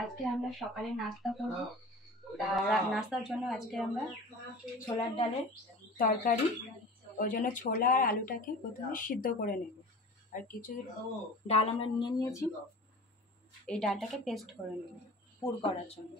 আজকে আমরা সকালে নাস্তা করব। নাস্তার জন্য আজকে আমরা ছোলার ডালের তরকারি, ওই জন্য ছোলা আর আলুটাকে প্রথমে সিদ্ধ করে নেব। আর কিছু ডাল আমরা নিয়ে নিয়েছি, এই ডালটাকে পেস্ট করে নেব পুর করার জন্য।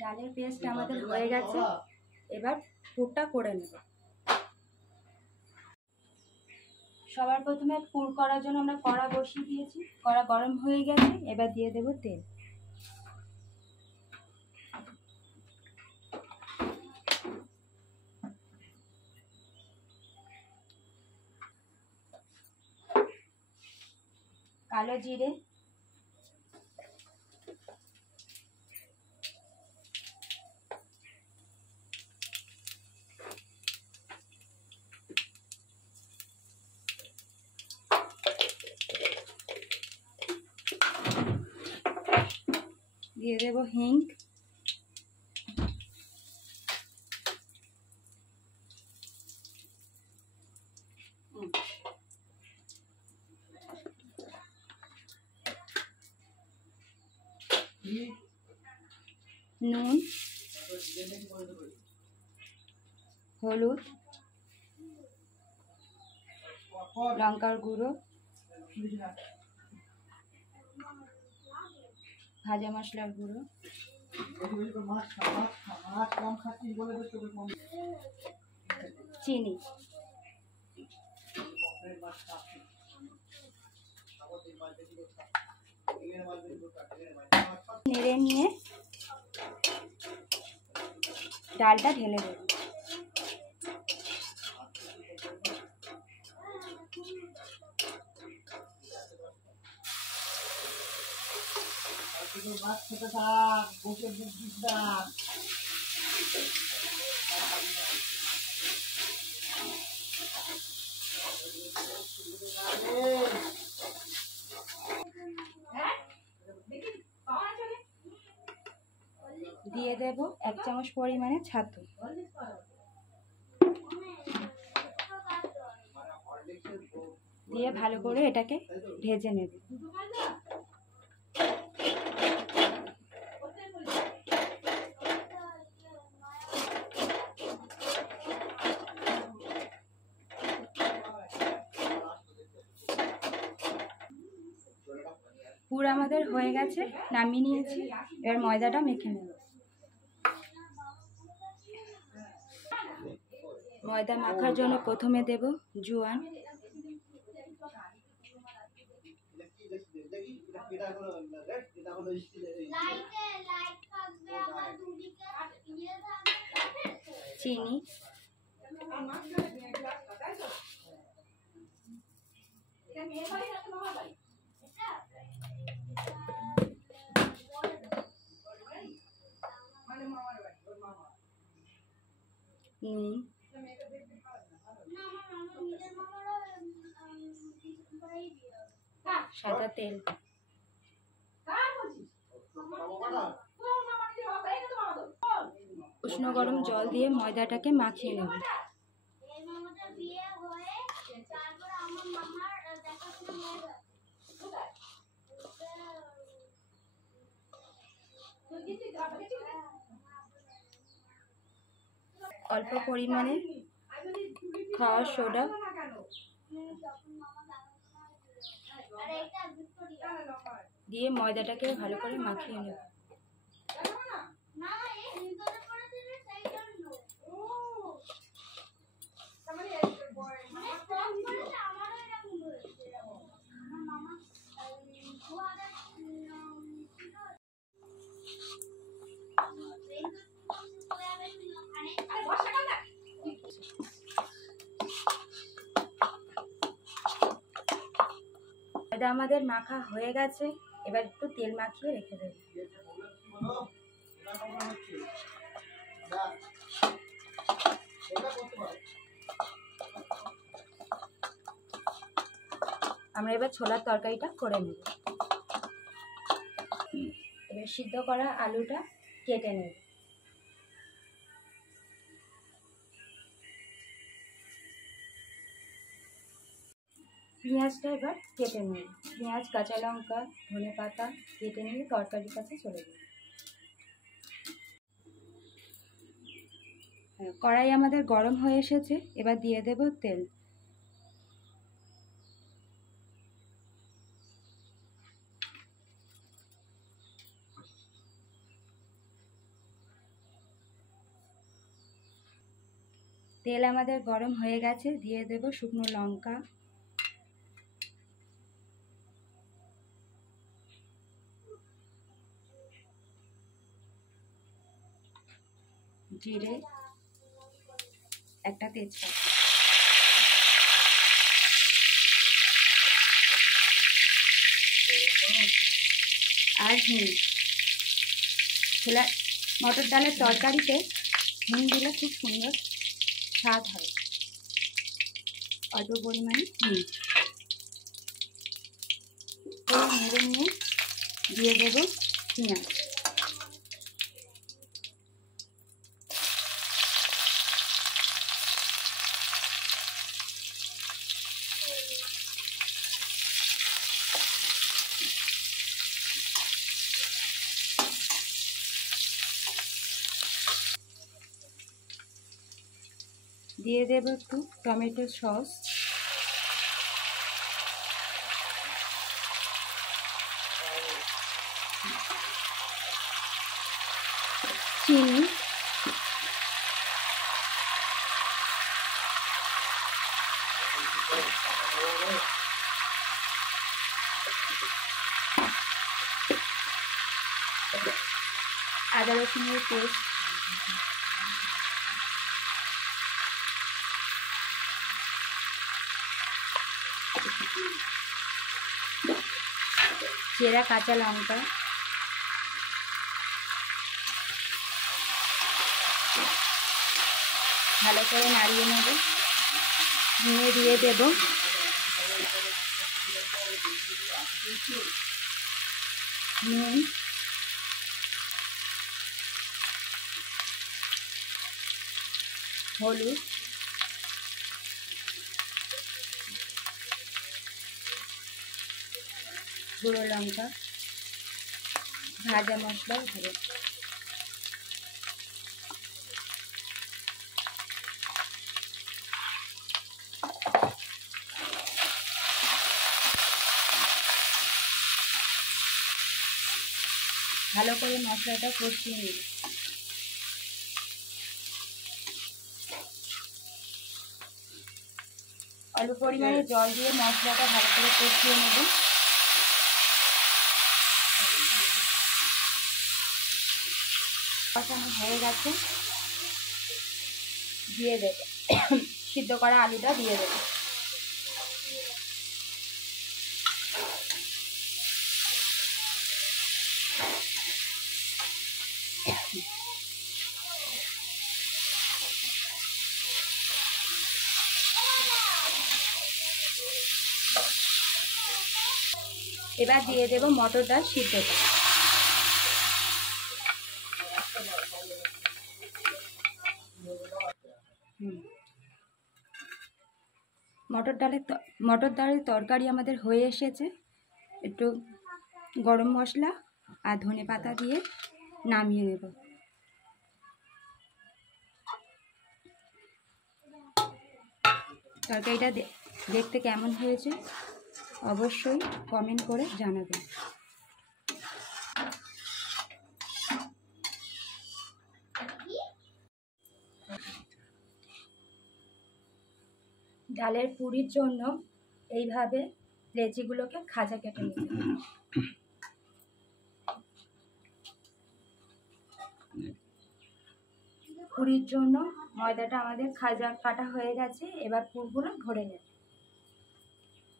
ডালের পেস্ট আমাদের হয়ে গেছে, এবার পুরটা করে নেব। সবার প্রথমে পুর করার জন্য আমরা কড়া বসিয়ে দিয়েছি, কড়া গরম হয়ে গেছে, এবার দিয়ে দেব তেল। কালো জিরে, দিয়ে দেব হিং, নুন, হলুদ, লঙ্কার গুঁড়ো, ভাজা মশলার গুঁড়ো, চিনি, নেড়ে নিয়ে ডালটা ঢেলে দেব। দিয়ে দেব 1 চামচ পরিমাণে ছাতু। দিয়ে ভালো করে এটাকে ভেজে নেব। পুর আমাদের হয়ে গেছে, নামিয়ে নিয়েছি, এবার ময়দাটা মেখে নেব। ময়দা মাখার জন্য প্রথমে দেব জোয়ান, চিনি, নুন, সাদা তেল, উষ্ণ গরম জল দিয়ে ময়দাটাকে মাখিয়ে নেব। অল্প পরিমাণে খাওয়ার সোডা, দিয়ে ময়দাটাকে ভালো করে মাখিয়ে নেব। এটা আমাদের মাখা হয়ে গেছে, এবার একটু তেল মাখিয়ে রেখে দেব। আমরা এবার ছোলার তরকারিটা করে নেব। এবার সিদ্ধ করা আলুটা কেটে নেব। পেঁয়াজটা এবার কেটে নেব। পেঁয়াজ, কাঁচা লঙ্কা, ধনেপাতা কেটে নিয়ে তরকারির কাছে চলে যাব। কড়াই আমাদের গরম হয়ে এসেছে, এবার দিয়ে দেব তেল। তেল আমাদের গরম হয়ে গেছে, দিয়ে দেব শুকনো লঙ্কা, জিরে, একটা তেজপাতা আর হিং। ছোলা মটর ডালের তরকারিতে হিং দিলে খুব সুন্দর স্বাদ হয়। অল্প পরিমাণে হিং নেড়ে নিয়ে দিয়ে দেব পেঁয়াজ। দিয়ে দেব একটু টমেটো সস, চিনি, আদা রসুনের পেস্ট, চেরা কাঁচা লঙ্কা, ভালো করে নাড়িয়ে নেব। নিয়ে দিয়ে দেব নুন, হলুদ, গুঁড়ো লঙ্কা, ভাজা মশলা গুঁড়ো। ভালো করে মশলাটা কষিয়ে নেব। অল্প পরিমাণে জল দিয়ে মশলাটা ভালো করে কষিয়ে নেব। কষানো হয়ে গেছে, দিয়ে দেব সিদ্ধ করা আলুটা দিয়ে দেব। এবার দিয়ে দেব মটর ডাল সিদ্ধটা। মটর ডালের তরকারি আমাদের হয়ে এসেছে। একটু গরম মশলা আর ধনেপাতা দিয়ে নামিয়ে নেব। তরকারিটা দেখতে কেমন হয়েছে অবশ্যই কমেন্ট করে জানাবেন। ডালের পুরির জন্য এইভাবে লেচিগুলোকে খাঁজা কেটে নিতে হবে। পুরির জন্য ময়দাটা আমাদের খাঁজা কাটা হয়ে গেছে। এবার পুরগুলো ভরে নেব।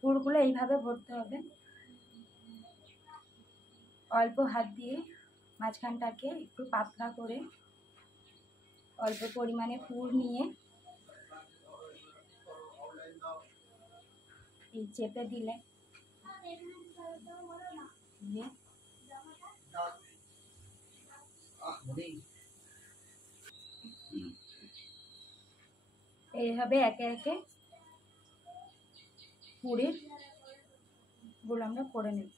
পুরগুলো এইভাবে ভরতে হবে। অল্প হাত দিয়ে মাঝখানটাকে একটু পাতলা করে অল্প পরিমাণে পুর নিয়ে এই চেপে দিলে দিয়ে এইভাবে একে একে পুরির গুলো আমরা করে নেব।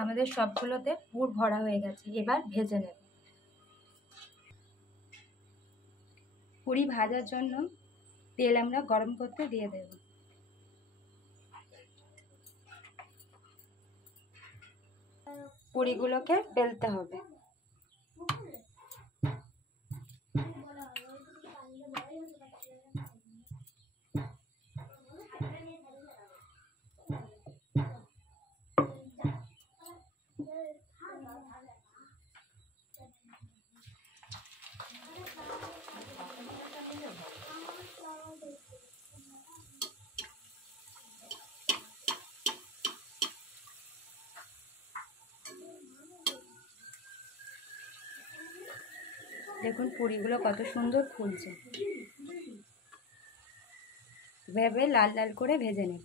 আমাদের সবগুলোতে পুর ভরা হয়ে গেছে, এবার ভেজে নেব। পুরি ভাজার জন্য তেল আমরা গরম করতে দিয়ে দেব। পুরিগুলোকে বেলতে হবে। দেখুন পুরিগুলো কত সুন্দর ফুলছে। এভাবে লাল লাল করে ভেজে নেব।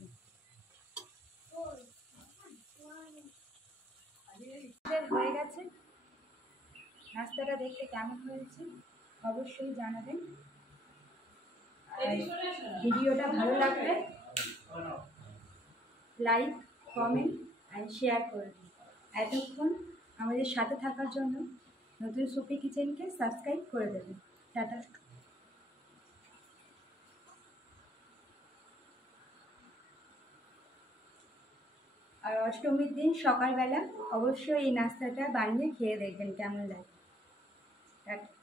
হয়ে গেছে। নাস্তাটা দেখতে কেমন হয়েছে অবশ্যই জানাবেন। আর ভিডিওটা ভালো লাগলে লাইক, কমেন্ট অ্যান্ড শেয়ার করবেন। এতক্ষণ আমাদের সাথে থাকার জন্য নতুন সুপি কিচেনকে সাবস্ক্রাইব করে দেবেন। টাটা। আর অষ্টমীর দিন সকালবেলা অবশ্যই এই নাস্তাটা বানিয়ে খেয়ে দেখবেন কেমন লাগে। টাটা।